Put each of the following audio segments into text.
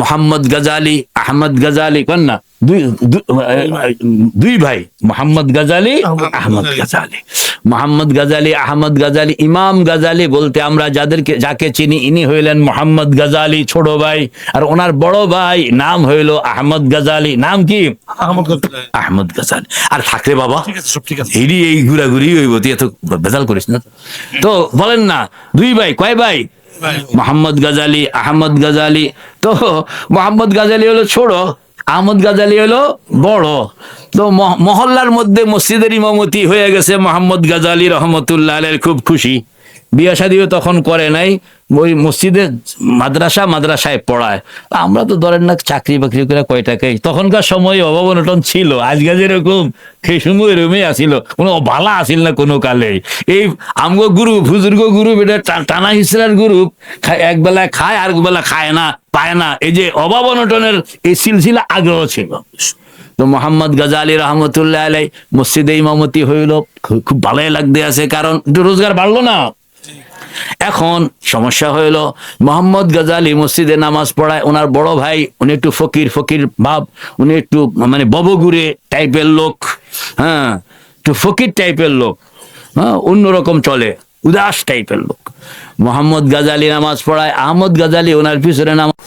মোহাম্মদ গাজালি, আহমদ গাজালি, কোন না, দুই ভাই, মোহাম্মদ গাজালি, আহমদ গাজালি। মোহাম্মদ গাজালি, আহমদ গাজালি, ইমাম গাজালি বলতে আমরা যাকে চিনি ইনি হইলেন মোহাম্মদ গাজালি ছোট ভাই, আর ওনার বড় ভাই নাম হইল আহমদ গাজালি। নাম কি? আহমদ গাজালি। আর থাকলে বাবা এই ঘুরাঘুরি হইব, তুই এত ভেজাল করিস না তো। বলেন না, দুই ভাই, কয় ভাই? মোহাম্মদ গাজালি, আহমদ গাজালি। তো মোহাম্মদ গাজালি হলো ছোট, আহমদ গাজালি হলো বড়। তো মহল্লার মধ্যে মসজিদের ইমামতি হয়ে গেছে মোহাম্মদ গাজালি রহমতুল্লাহ আলাইহি, খুব খুশি। বিয়ে শাদিও তখন করে নাই, ওই মসজিদে মাদ্রাসায় পড়ায়। আমরা তো ধরেন না চাকরি বাকরি করে কয় টাকাই, তখনকার সময় অভাব অনটন ছিল, আজকে যেরকম সেই সময় এরকমই আসিল, কোনো ভালা আসিল না কোনো কালে। এই আমগো গ্রুপ, হুজুর্গ গ্রুপ, এটা টানা হিসরার গ্রুপ, এক বেলায় খায় আর এক বেলা খায় না, পায় না। এই যে অভাব অনটনের এই সিলসিলা আগ্রহ ছিল। তো মোহাম্মদ গাজালি রহমতুল্লাহ আলাইহি মসজিদে ইমামতি হইল, খুব ভালোই লাগতে আছে, কারণ রোজগার বাড়লো না। এখন সমস্যা হইল, মোহাম্মদ গাজালি মসজিদে নামাজ পড়ায়, ওনার বড় ভাই উনি একটু ফকির ভাব, উনি একটু মানে ববগুড়ে টাইপের লোক, হ্যাঁ, একটু ফকির টাইপের লোক, হ্যাঁ, অন্যরকম চলে, উদাস টাইপের লোক। মোহাম্মদ গাজালি নামাজ পড়ায়, আহমদ গাজালি ওনার পিছনে নামাজ,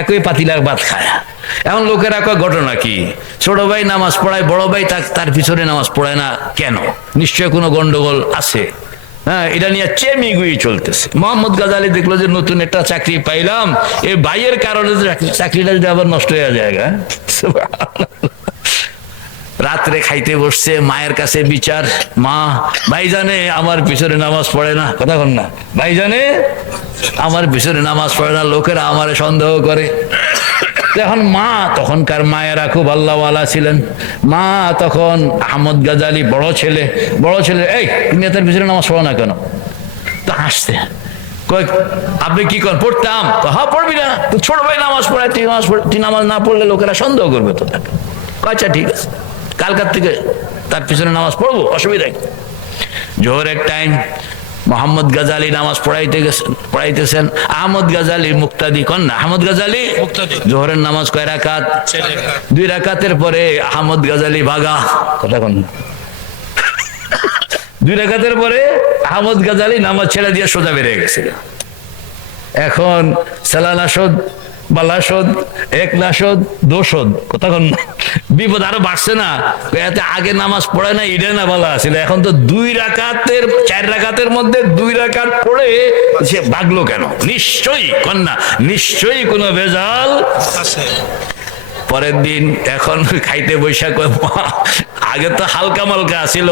একই পাতিলার ভাত খায়। এখন লোকেরা কয় ঘটনা কি, ছোট ভাই নামাজ পড়ায়, বড় ভাই তার পিছনে নামাজ পড়ায় না কেন? নিশ্চয় কোনো গন্ডগোল আছে। হ্যাঁ, এটা নিয়ে চেমিগুই চলতেছে। মোহাম্মদ গাজালি দেখলো যে নতুন একটা চাকরি পাইলাম, এই ভাইয়ের কারণে চাকরিটা যদি আবার নষ্ট হয়ে যায়। রাত্রে খাইতে বসছে, মায়ের কাছে বিচার, মা, ভাই জানে আমার পিছনে নামাজ পড়ে না, কথা বল না, ভাই জানে আমার পিছনে নামাজ পড়ে না, লোকেরা আমার সন্দেহ করে। এখন মা, তখনকার মায়েরা খুব আল্লাহওয়ালা ছিলেন। মা তখন, আহমদ গাজালি বড় ছেলে, এই তুমি তার পিছনে নামাজ পড়ো না কেন? তো হাসতে, কয় আপনি কি করেন? পড়তাম। হ্যাঁ, পড়বি না, তুই ছোট ভাই নামাজ পড়ায়, তুই নামাজ না পড়লে লোকেরা সন্দেহ করবে তো। আচ্ছা ঠিক আছে, কালকার থেকে তার পিছনে নামাজ পড়বো, অসুবিধা কি? জোহরের টাইম, মোহাম্মদ গাজালি নামাজ পড়াইতেছেন, আহমদ গাজালি মুক্তাদি, কন না, আহমদ গাজালি জোহরের নামাজ কয় রাকাত? 2 রাকাতের পরে আহমদ গাজালি ভাগা, কথা কন না, 2 রাকাতের পরে আহমদ গাজালি নামাজ ছেড়ে দিয়ে সোজা বেরিয়ে গেছে। এখন সালানাসদ, বালাসদ, এক নাসদ, দোষদ, কথা কন না, বিপদ আরো বাড়ছে না। এতে আগে নামাজ পড়ে না, ইডে না বলা ছিল, এখন তো 4 রাকাতের মধ্যে 2 রাকাত পড়ে সে ভাগলো কেন? নিশ্চয়ই, কন্যা, নিশ্চয়ই কোনো ভেজাল আছে। পরের দিন এখন খাইতে বৈশাখ, আগে তো হালকা মালকা ছিল,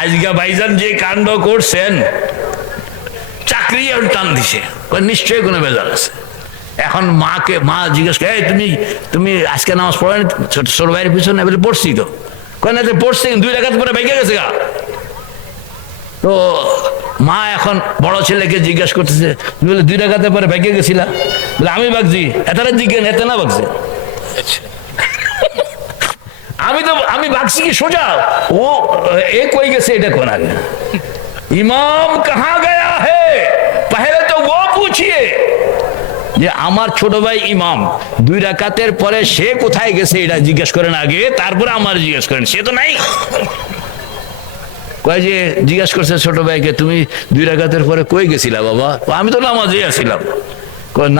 আজকে ভাইজান যে কাণ্ড করছেন, চাকরি টান দিছে, নিশ্চয়ই কোনো ভেজাল আছে। এখন মা জিজ্ঞেস করে, তুমি আজকে নামাজ পড়েন ছোট ভাইয়ের পিছনে? বলে পড়ছি তো। কেন পড়ছি? 2 রাকাত পরে ভেঙে গেছে গা। তো মা এখন বড় ছেলেকে জিজ্ঞাসা করতেছে, বলে 2 রাকাতের পরে ভেঙে গেছিলা? বলে আমি ভাগছি, এতারা জিজ্ঞেস, এতে না ভাগছে, আমি ভাগছি কি সোজা, ও এ কই গেছে এটা কোন আগে? ইমাম কাহা গয়া হে, পহলে তো ও পুছিয়ে, যে আমার ছোট ভাই ইমাম 2 রাকাতের পরে সে কোথায় গেছে এটা জিজ্ঞেস করেন আগে, তারপরে আমার জিজ্ঞেস করেন, সে তো নাই। কয় যে জিজ্ঞেস করছে ছোট ভাইকে, তুমি 2 রাকাতের পরে কই গেছিলা বাবা? আমি তো নামাজে আসিলাম।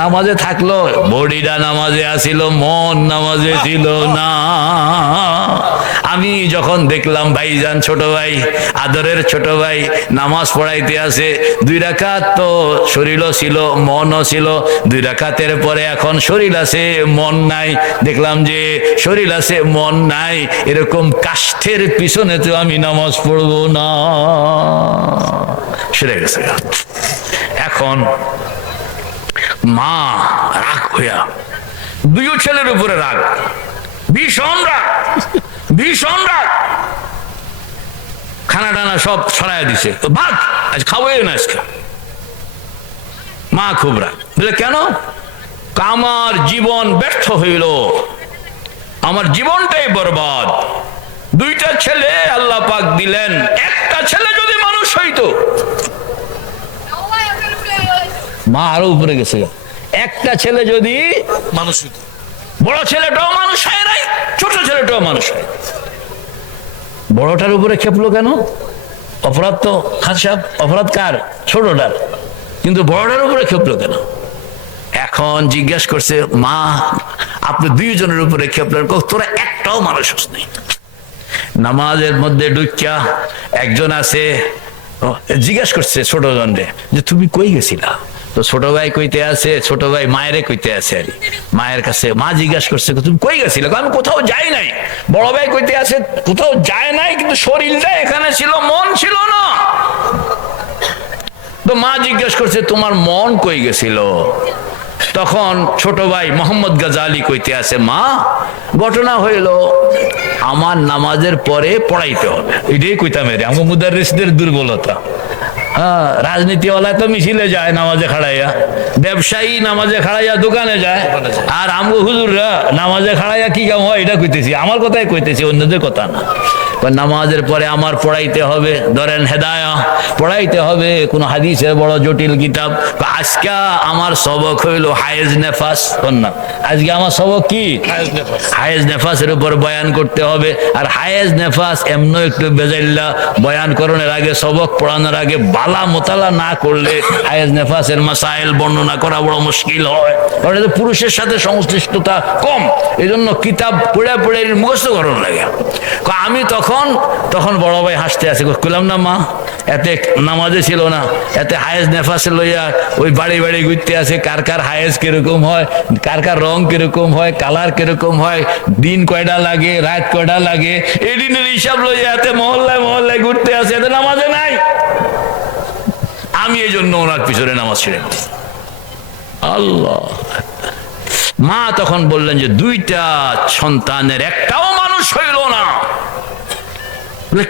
নামাজে থাকলো, বডিটা নামাজে আসিল, মন নামাজে ছিল না। আমি যখন দেখলাম ভাইজান ছোট ভাই, আদরের ছোট ভাই নামাজ পড়াইতে আছে, 2 রাকাত তো শরীরও ছিল, মনও ছিল, 2 রাকাতের পরে এখন শরীর আছে মন নাই, দেখলাম যে শরীর আছে মন নাই, এরকম কাষ্ঠের পিছনে তো আমি নামাজ পড়বো না, সেরে গেছে। এখন মা রাগ হইয়া, 2 ছেলের উপরে রাগ, ভীষণ রাগ, খানা টানা সব ছড়াইয়া দিছে, ভাগ, আজ খাবোই না আজকে। মা খুব রাগ, বলে কেন? আমার জীবন ব্যর্থ হইল, আমার জীবনটাই বরবাদ। 2টা ছেলে আল্লাহ পাক দিলেন, একটা ছেলে যদি মানুষ হইতো। মা আরো উপরে গেছে, একটা ছেলে যদি মানুষ বড় ছেলেটাও মানুষ হয় নাই, ছোট ছেলেটাও মানুষ হয়। বড়টার উপরে খেপলো কেন? অপরাধ তো খাসাব, অপরাধ কার? ছোটটার। কিন্তু বড়টার উপরে খেপলো কেন? এখন জিজ্ঞাসা করছে, মা আপনি দুইজনের উপরে খেপলেন, তোরা একটাও মানুষ নেই। নামাজের মধ্যে ঢুকিয়া একজন আছে, জিজ্ঞাসা করছে ছোট জনরে যে তুমি কই গেছিলা? তো ছোট ভাই কইতে আছে, ছোট ভাই মায়েরে কইতে আছে, আর মায়ের কাছে মা জিজ্ঞাসা করছে তুমি কই গেছিলা? আমি কোথাও যাই নাই। বড় ভাই কইতে আছে কোথাও যায় নাই, কিন্তু শরীরটা এখানে ছিল, মন ছিল না। তো মা জিজ্ঞাসা করছে তোমার মন কই গেছিল? তখন ছোট ভাই মোহাম্মদ গাজালি কইতে আছে, মা ঘটনা হইল আমার নামাজের পরে পড়াইতে হবে। এটাই কইতাম, আমার মুদাররিসদের দুর্বলতা। হ্যাঁ, রাজনীতিওয়ালা তো মিছিলে যায় নামাজে খাড়াইয়া, ব্যবসায়ী নামাজে খাড়াইয়া দোকানে যায়, আর আমগো হুজুররা নামাজে খাড়াইয়া কি কাম হয় এটা কইতেছি। আমার কথাই কইতেছি, অন্যদের কথা না। নামাজের পরে আমার পড়াইতে হবে, ধরেন হেদায়া পড়াইতে হবে, কোন হাদিসের বড় জটিল কিতাব। আজকে আমার সবক হইল হায়েজ নেফাস। না, আজকে আমার সবক কি? হায়েজ নেফাসের উপর বয়ান করতে হবে। আর হায়েজ নেফাস এমন একটু বেজাইল্লা, বয়ান করণের আগে, সবক পড়ানোর আগে বালা মোতালা না করলে হায়েজ নেফাসের মাসাইল বর্ণনা করা বড় মুশকিল হয়। কারণ এটা পুরুষের সাথে সংশ্লিষ্টতা কম, এই জন্য কিতাব পড়ে পড়ে মুখস্থ করানো লাগে। আমি তখন বড় ভাই হাসতে আছে, কইলাম না মা এতে নামাজে ছিল না, এতে হায়েজ নেফাসে লইয়া ওই বাড়ি বাড়ি ঘুরতে আছে, কার কার হায়েজ কিরকম হয়, কার কার রং কিরকম হয়, কালার কিরকম হয়, দিন কয়টা লাগে, রাত কয়টা লাগে, এই দিনের হিসাব লইয়া এতে মহল্লায় মহল্লায় ঘুরতে আছে, এতে নামাজে নাই। আমি এই জন্য ওনার পিছনে নামাজ ছেড়ে দিই। আল্লাহ। মা তখন বললেন যে দুইটা সন্তানের একটাও মানুষ হইল না।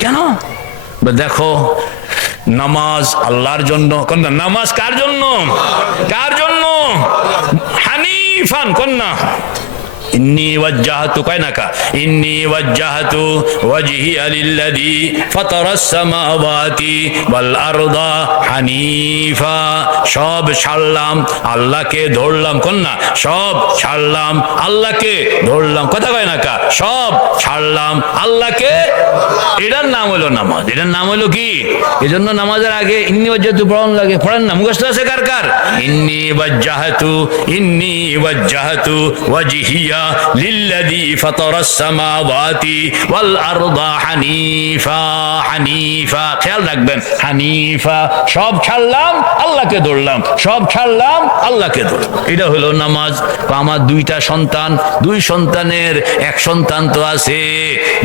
কেন? দেখো নামাজ আল্লাহর জন্য। নামাজ কার জন্য? কার জন্য? হানিফান কন্যা ইন্নী ওয়াজ্জাহতু কায়নাকা ইন্নী ওয়াজ্জাহতু ওয়াজহিয়া লিল্লাযী ফাতারাস সামাওয়াতি ওয়াল আরদা হানিফা। সব ছাড়লাম, আল্লাহকে ধরলাম। কন্যা সব ছাড়লাম, আল্লাহকে ধরলাম। কথা কয় না কা? সব ছাড়লাম, আল্লাহকে। এটার নাম হলো নামাজ। এটার নাম হলো কি? এজন্য নামাজের আগে ইন্নী ওয়াজ্জাহতু পড়ানো লাগে। পড়েন না, মুখস্থ আছে কার কার? ইন্নী ওয়াজ্জাহতু ওয়াজহিয়া লিল্লাযী ফাতারাস সামাওয়াতি ওয়াল আরদা হানিফা। হানিফা খেয়াল রাখবেন, হানিফা। সব ছাড়লাম, আল্লাহকে ধরলাম। সব ছাড়লাম, আল্লাহকে ধরলাম। এটা হলো নামাজ। আমার দুইটা সন্তান, দুই সন্তানের এক সন্তান তো আছে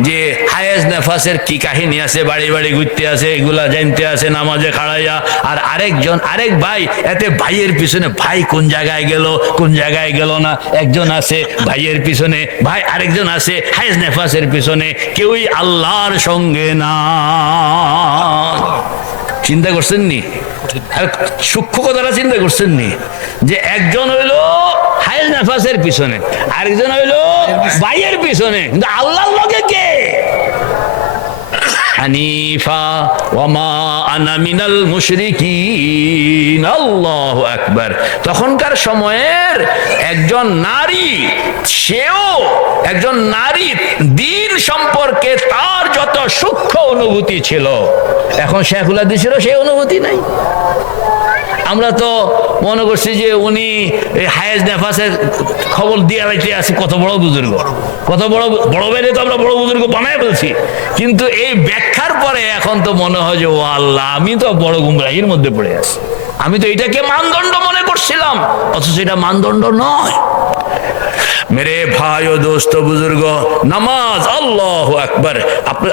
যে হায়েজ নেফাসের কি কাহিনী আছে, বাড়ি বাড়ি ঘুরতে আছে, এগুলা জানতে আছে নামাজে খাড়াইয়া। আর আরেক ভাই, এতে ভাইয়ের পিছনে, ভাই কোন জায়গায় গেল, কোন জায়গায় গেল না। একজন আছে ভাইয়ের পিছনে, ভাই আরেকজন আছে হায়েজ নেফাসের পিছনে। কেউই আল্লাহর সঙ্গে না। চিন্তা করছেন নি? সূক্ষ্ম কথাটা চিন্তা করছেন নি? যে একজন হইল হায়েজ নেফাসের পিছনে, আরেকজন হইল ভাইয়ের পিছনে, কিন্তু আল্লাহর লগে কে? হানিফা ওয়ামা আনা মিনাল মুশরিকিন। আল্লাহু আকবার। তখনকার সময়ের একজন নারী, সেও একজন নারী, দিন সম্পর্কে তার যত সূক্ষ্ম অনুভূতি ছিল, এখন শেখুল হাদিসেরও সেই অনুভূতি নাই। আমরা তো মনে করছি যে উনি হায়েজ নেফাসের খবর দিয়ে রাখতে আছে, কত বড় বুজুর্গ, কত বড় বড় বেড়ে তো আমরা বড় বুজুর্গ বানায় বলছি। কিন্তু এই ব্যাখ্যার পরে এখন তো মনে হয় যে ও আল্লাহ, আমি তো বড় গুমরাহির মধ্যে পড়ে আছি। আমি তো এটাকে মানদণ্ড মনে করছিলাম, অথচ এটা মানদণ্ড নয়। মেরে ভাই ও দোস্ত বুজুর্গ, নামাজ আল্লাহু আকবার।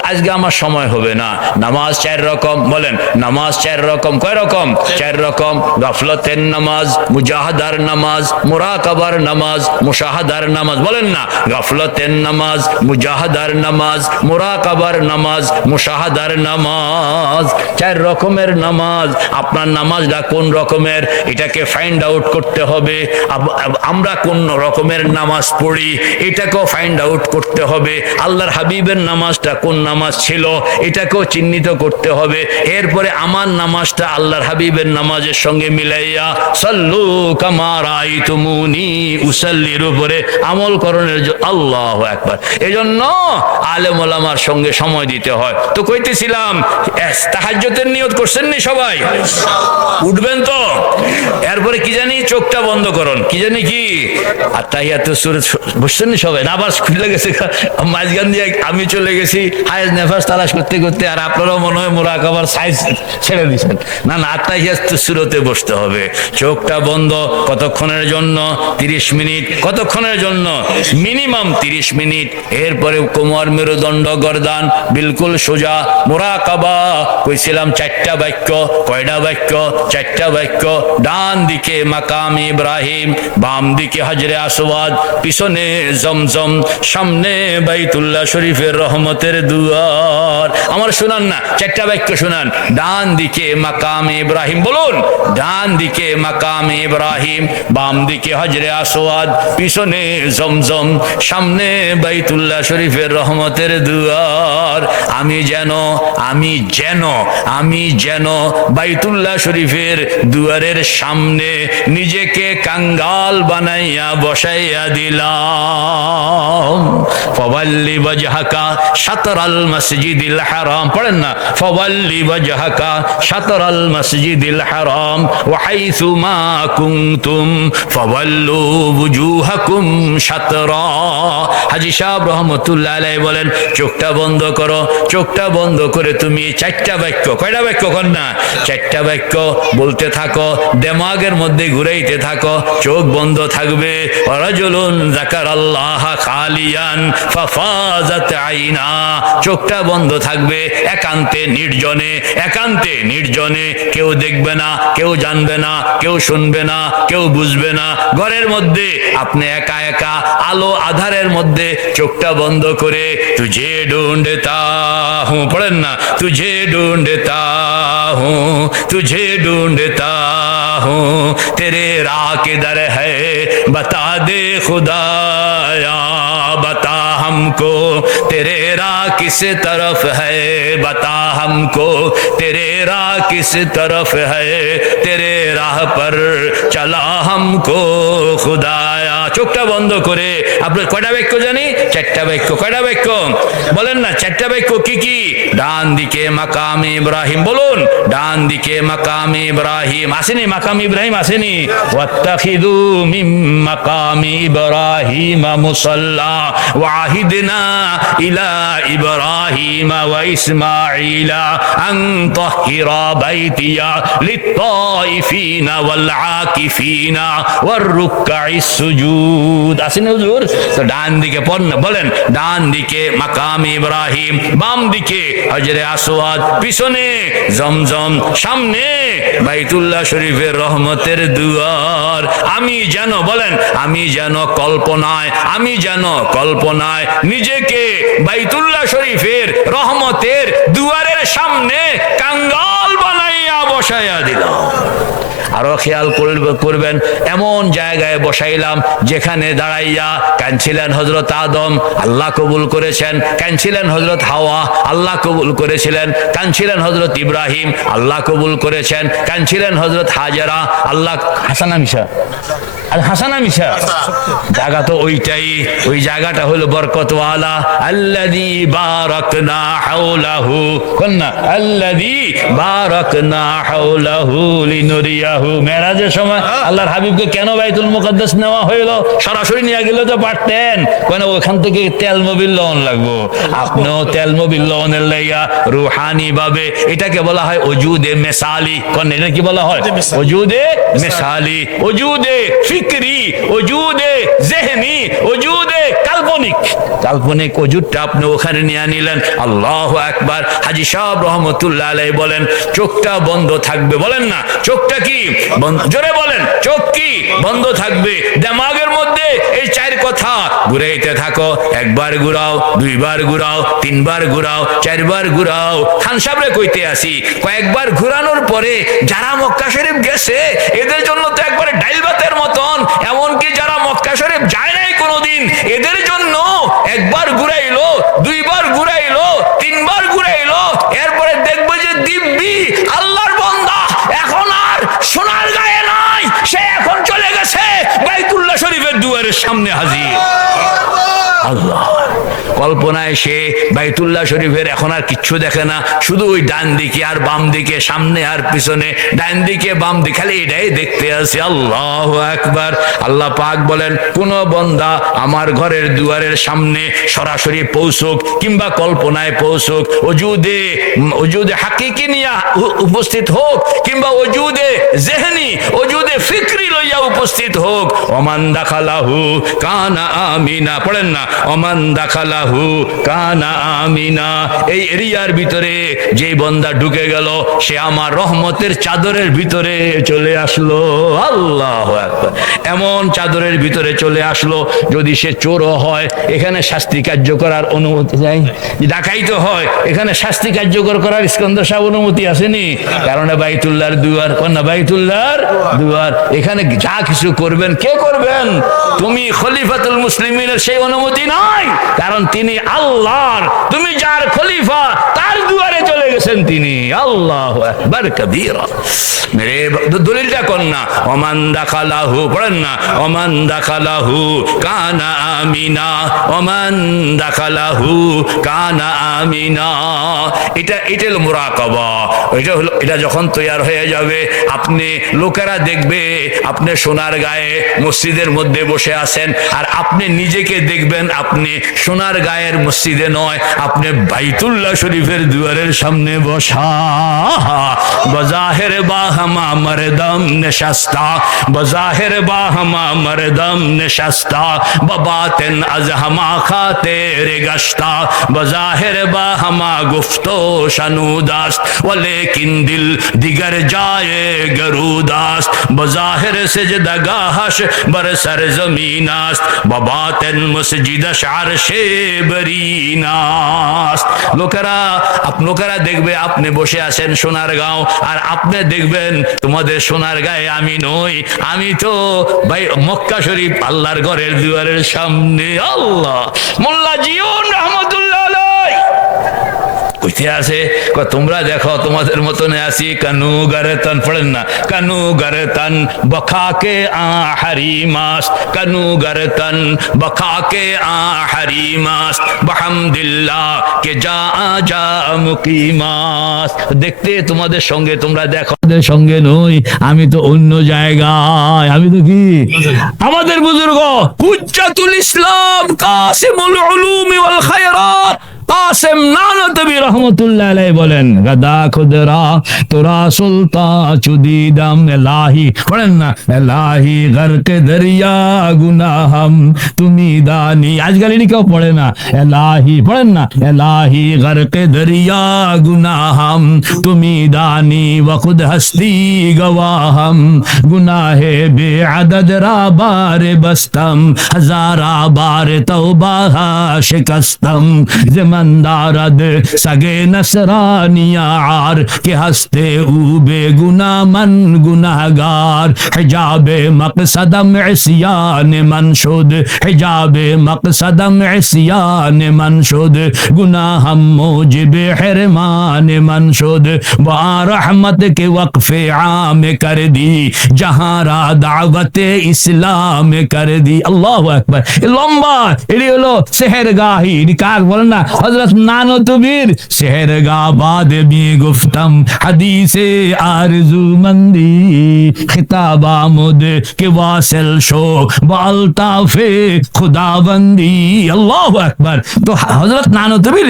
আজকে আমার সময় হবে না। নামাজ চার রকম। বলেন নামাজ চার রকম। কয় রকম? চার রকম। গাফলতের নামাজ, মুজাহাদার নামাজ, মুরাকাবার নামাজ, মুশাহাদার নামাজ। বলেন না, গাফলতের নামাজ, মুজাহাদার নামাজ, মুরাকাবার নামাজ, মুশাহাদার নামাজ। চার রকমের নামাজ। আপনার নামাজটা কোন রকমের, এটাকে ফাইন্ড আউট করতে হবে। আমরা কোন রকমের নামাজ নামাজ পড়ি এটাকেও ফাইন্ড আউট করতে হবে। আল্লাহর হাবিবের নামাজটা কোন নামাজ ছিল এটাকেও চিহ্নিত করতে হবে। এরপরে আমার নামাজটা আল্লাহর হাবিবের নামাজের সঙ্গে মিলাইয়া সাল্লু কামা রাআইতুমুনি উসাল্লির উপরে আমল করণের আল্লাহু আকবার। এজন্য আলেম ওলামার সঙ্গে সময় দিতে হয়। তো কইতেছিলাম তাহাজ্জুদের নিয়ত করছেন নি সবাই? উঠবেন তো? এরপরে কি জানি চোখটা বন্ধ করুন, কি জানি কি আত্তাহিয়াতুস সূরা বসছেন নি সবাই? না আবার খুলে গেছে মাঝখান দিয়ে আমি চলে গেছি হায়েজ নেফাস তালাশ করতে করতে, আর আপনারাও মনে হয় মুরাকাবার সাইজ ছেড়ে দিয়েছেন। না না, আত্তাহিয়াতুস সূরাতে বসতে হবে। চোখটা বন্ধ কতক্ষণের জন্য? 30 মিনিট। কতক্ষণের জন্য? Minimum 30 minute. এরপরে কোমর, মেরুদণ্ড, গর্দান বিলকুল সোজা। মুরাকাবা কইছিলাম 4টা বাক্য। কয়টা বাক্য? 4টা বাক্য। ডান দিকে মাকাম ইব্রাহিম, বাম দিকে হাজরে আসওয়াদ, পিছনে জমজম, সামনে বাইতুল্লাহ শরীফের রহমতের দুয়ার। আমার শুনান না, 4টা বাক্য শুনান। ডান দিকে মাকাম ইব্রাহিম, বলুন ডান দিকে মাকাম ইব্রাহিম, বাম দিকে হাজরে আসওয়াদ, পিছনে জমজম, সামনে বাইতুল্লাহ শরীফের রহমতের দুয়ার। আমি যেন বাইতুল্লাহ শরীফের দুয়ারের সামনে নিজেকে কাঙ্গাল বানাইয়া বসাইয়া দিলাম। ফাওয়াল্লি ওয়াজহাকা শাতরাল মসজিদিল হারাম, পড়েন না, ফাওয়াল্লি ওয়াজহাকা শাতরাল মসজিদিল হারাম ওয়া হাইসু মা কুনতুম ফাওয়াল্লু ওয়ুজুহাকুম শাতরা। হাজী সাহেব রহমাতুল্লাহ আলাইহি বলেন চোখটা বন্ধ করো। চোখটা বন্ধ করে তুমি 4টা বাক্য, কয়টা বাক্য কর না? 4টা বাক্য বলতে থাকো, দিমাগের মধ্যে ঘুরাইতে থাকো। চোখ বন্ধ থাকবে। রাজুলুন যাকারাল্লাহ খালিয়ান ফাফাজাত আইনা, চোখটা বন্ধ থাকবে একান্তে নির্জনে, কেউ দেখবে না, কেউ জানবে না, কেউ শুনবে না, কেউ বুঝবে না। ঘরের মধ্যে আপনি একা একা আলো আধারের মধ্যে চোখটা বন্ধ করে তুঝে ঢুঁढता हूं, পড়েন না, তুঝে ढूंढता हूं तेरे राह किधर है बता दे खुदाया, बता हमको तेरे राह किस तरफ है, बता हमको तेरे राह किस तरफ है, तेरे राह पर चला हमको खुदाया। চোখটা বন্ধ করে আপনার কয়টা বাক্য জানি? 4টা বাক্য। কয়টা বাক্য বলেন না? 4টা বাক্য কি কি? ডান দিকে মাকাম ইব্রাহিম, বলুন ডান দিকে মাকাম ইব্রাহিম। আসেনি মাকাম ইব্রাহিম? আসেনি? ওয়াত্তাখিযু মিন মাকাম ইব্রাহিম মুসাল্লা ওয়াহিদনা ইলা ইব্রাহিম ওয়া ইসমাঈলা আন তাহিরা বাইতিয়া লিত-তাইফিনা ওয়াল আকিফিনা ওয়ার রুকআইস সুজুদ। আসেনি হুজুর? তো ডান দিকে বলেন ডান দিকে মাকাম ইব্রাহিম, বাম দিকে হাজরে আসওয়াদ, পিছনে জমজম, সামনে বাইতুল্লাহ শরীফের রহমতের দুয়ার। আমি যেন বলেন আমি যেন কল্পনায় নিজেকে বাইতুল্লাহ শরীফের রহমতের দুয়ারের সামনে কাঙ্গাল বানাইয়া বসাইয়া দিলাম। আরো খেয়াল করবেন এমন জায়গায় বসাইলাম যেখানে দাঁড়াইয়া কাঁদছিলেন হযরত আদম, আল্লাহ কবুল করেছেন। কাঁদছিলেন হযরত হাওয়া, আল্লাহ কবুল করেছিলেন। কাঁদছিলেন হযরত ইব্রাহিম, আল্লাহ কবুল করেছেন। কাঁদছিলেন হযরত হাজেরা, আল্লাহ হাসানা মিশা জায়গা তো ওইটাই, ওই জায়গাটা হলো বরকতওয়ালা। আল্লাযী বারাকনা হাওলাহু, কন্না আল্লাযী বারাকনা হাওলাহু লিনুরিয়াহু। মেরাজের সময় আল্লাহর হাবিবকে কেন বাইতুল মুকাদ্দাস নেওয়া হইলো? সরাসরি নিয়ে গেলে তো পারতেন, কেন ওখান থেকে তেল মোবিল লওন লাগবো। আপনিও তেল মোবিল লওনের লাইয়া রুহানি ভাবে, এটাকে বলা হয় ওজুদে মেসালি। কোন এটা কি বলা হয়? ওজুদে মেসালি, ওজুদে ফিকরি, ওজুদে জেহনি, ওজুদে কাল্পনিক ওজুদটা আপনি ওখানে নিয়ে নিলেন। আল্লাহু আকবার। হাজী সাহেব রহমতুল্লাহ আলাইহি বলেন চোখটা বন্ধ থাকবে। বলেন না চোখটা কি জোরে বলেন, চোখ কি বন্ধ থাকবে? দিমাগের মধ্যে এই 4 কথা ঘুরাইতে থাকো। 1 বার ঘুরাও, 2 বার ঘুরাও, 3 বার ঘুরাও, 4 বার ঘুরাও। খান সাহেবরে কইতে আসি, কয়েকবার ঘুরানোর পরে যারা মক্কা শরীফ গেছে এদের জন্য তো একবারে ডাইল ভাতের মতন, এমনকি যারা মক্কা শরীফ যায় নাই কোনোদিন হাজির। আল্লাহ, কল্পনায় সে বাইতুল্লাহ শরীফের এখন আর কিচ্ছু দেখে না, শুধু ওই ডান দিকে আর বাম দিকে, সামনে আর পিছনে, ডান দিকে বাম দিকে, খালি এটাই দেখতে আছে। আল্লাহু আকবার। আল্লাহ পাক বলেন, কোন বান্দা আমার ঘরের দুয়ারের সামনে সরাসরি পৌঁছুক কিংবা কল্পনায় পৌঁছুক, ওজুদে হাকিকি নিয়া উপস্থিত হোক কিংবা ওজুদে জেহনি, ওজুদে ফিকরি লইয়া উপস্থিত হোক, ওমান দাখালাহু কানা আমিনা। পড়েন না, ওমান দাখালাহু কানা আমিনা। এই এরিয়ার ভিতরে যে বান্দা ঢুকে গেল, সে আমার রহমতের চাদরের ভিতরে চলে আসলো। আল্লাহু আকবার। এমন চাদরের ভিতরে চলে আসলো, যদি সে চোরও হয় এখানে শাস্তি কার্যকর করার অনুমতি নাই, ডাকাইতে হয় এখানে শাস্তি কার্যকর করার ইস্কন্দর সাহেব অনুমতি আসেনি, কারণ বাইতুল্লাহর দুয়ার, কন্যা বাইতুল্লাহর দুয়ার, এখানে যা কিছু করবেন কে করবেন? তুমি খলিফাতুল মুসলিমিনের সেই অনুমতি নাই, কারণ তিনি আল্লাহর, তুমি যার খলিফা তার দুয়ারে চলে গেছেন তিনি। আল্লাহু আকবার কবীরা। মেরে দলিলটা কোন না, ওমান দাখালাহু, পড়েন না, ওমান দাখালাহু কানা আমিনা, ওমান দাখালাহু কানা আমিনা। এটা হলো মুরাকাবা। এটা যখন তৈয়ার হয়ে যাবে, আপনি লোকেরা দেখবে আপনি সোনার গায়ে মসজিদের মধ্যে বসে আছেন, আর আপনি নিজেকে দেখবেন আপনি সোনার গায়ের মসজিদে নয়, আপনি বাইতুল্লাহ শরীফের দুয়ারের সামনে বসা। বজাহের বাহামা মরদম নশস্তা, বজাহের বাহামা মরদম নশস্তা, বাবাতেন আজ হামা খাতে রে গশতা, বজাহের বাহামা গুফতো শনুদাস্ত, ওয়ালেকিন দিল দিগর যায় গরুদাস্ত, বজাহের সিজদাগাহশ बर सरजमीनास्त, बाबातन मस्जिदश আরশে বরিনাস্ত। লোকেরা দেখবে আপনি বসে আছেন সোনারগাঁও, আর আপনি দেখবেন তোমাদের সোনার গায়ে আমি নই, আমি তো ভাই মক্কা শরীফ আল্লাহর ঘরের দুয়ারের সামনে। আল্লাহ। মোল্লা জিউন রহমতুল্লাহ আলাইহি কইতে আছে, তোমরা দেখো তোমাদের মতনে আছি, কানু গারতান, পড়েন না, কানু গারতান বখাকে আহরিমাস, কানু গারতান বখাকে আহরিমাস, বহামদুলিল্লাহ কে যা আজা মুকিমাস। দেখতে তোমাদের সঙ্গে, তোমরা দেখো আমাদের সঙ্গে নই, আমি তো অন্য জায়গায়, আমি তো কি, আমাদের বুজুর্গ হুজ্জাতুল ইসলাম কাসিমুল উলুমি ওয়াল খায়রাত কাসেম নানতবী রহমতুল্লাহ আলাইহি বলেন, গাদা খুদরা তোরা সুলতান চুদিদাম এলাহি, পড়েন না, এলাহি গরকে দরিয়া গুনাহম তুমি দানি। আজকাল ইনি কেউ পড়ে না এলাহি, পড়েন না, এলাহি গরকে দরিয়া গুনাহম তুমি দানি ওয়াখুদ হস্তি গওয়াহম, গুনাহে বেআদদ রাবার বস্তম হাজারা বার তওবা শিকস্তম, मंदारद सगे नसरानियार के हस्ते ऊबे गुना मन गुनाहगार, हिजाबे मकसदम इस्यान मनशुद, हिजाबे मकसदम इस्यान मनशुद, गुनाहम मोजिबे हिरमान मनशुद, वा रहमत के वक्फे आम कर दी, जहारा दावते इस्लाम कर दी। अल्लाहु अकबर। लंबा এটি হলো সেহেরগাহি, কাক বলেন না, হযরত নানতবীর সেহেরগাবাদ বি গুফতম হাদিসে আরজুমন্দি, খিতাব আমদ কে ওয়াসিল শো বালতাফে খুদাবন্দি। আল্লাহু আকবার। তো হযরত নানতবীর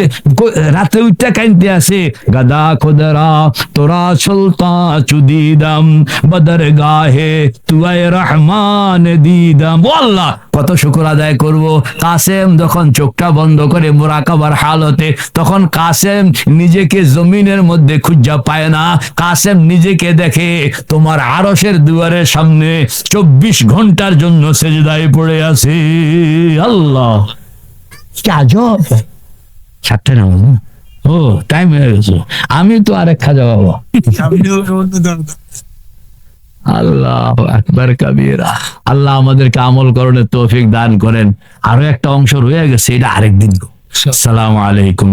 রাতে উঠতে কাঁদতে আছে, গাদা খুদরা তোরা সুলতান চুদিদাম বদরগাহে তুই রহমান দিদাম। ও আল্লাহ, কত শুকর আদায় করব। কাসেম যখন চোখটা বন্ধ করে মুরাকাবার হালতে, তখন কাসেম নিজেকে জমিনের মধ্যে খুঁজা পায় না, কাসেম নিজেকে দেখে তোমার আরশের দুয়ারের সামনে 24 ঘন্টার জন্য সেজদায় পড়ে আছে। আল্লাহ, কি আজব। 7টা নামাজ, ও টাইম হয়ে গেছে, আমি তো আরেক খাজা বাবা। আল্লাহু আকবার কবীরা। আল্লাহ আমাদেরকে আমল করণের তৌফিক দান করেন। আরো একটা অংশ রয়ে গেছে, এটা আরেকদিন। আসসালামু আলাইকুম।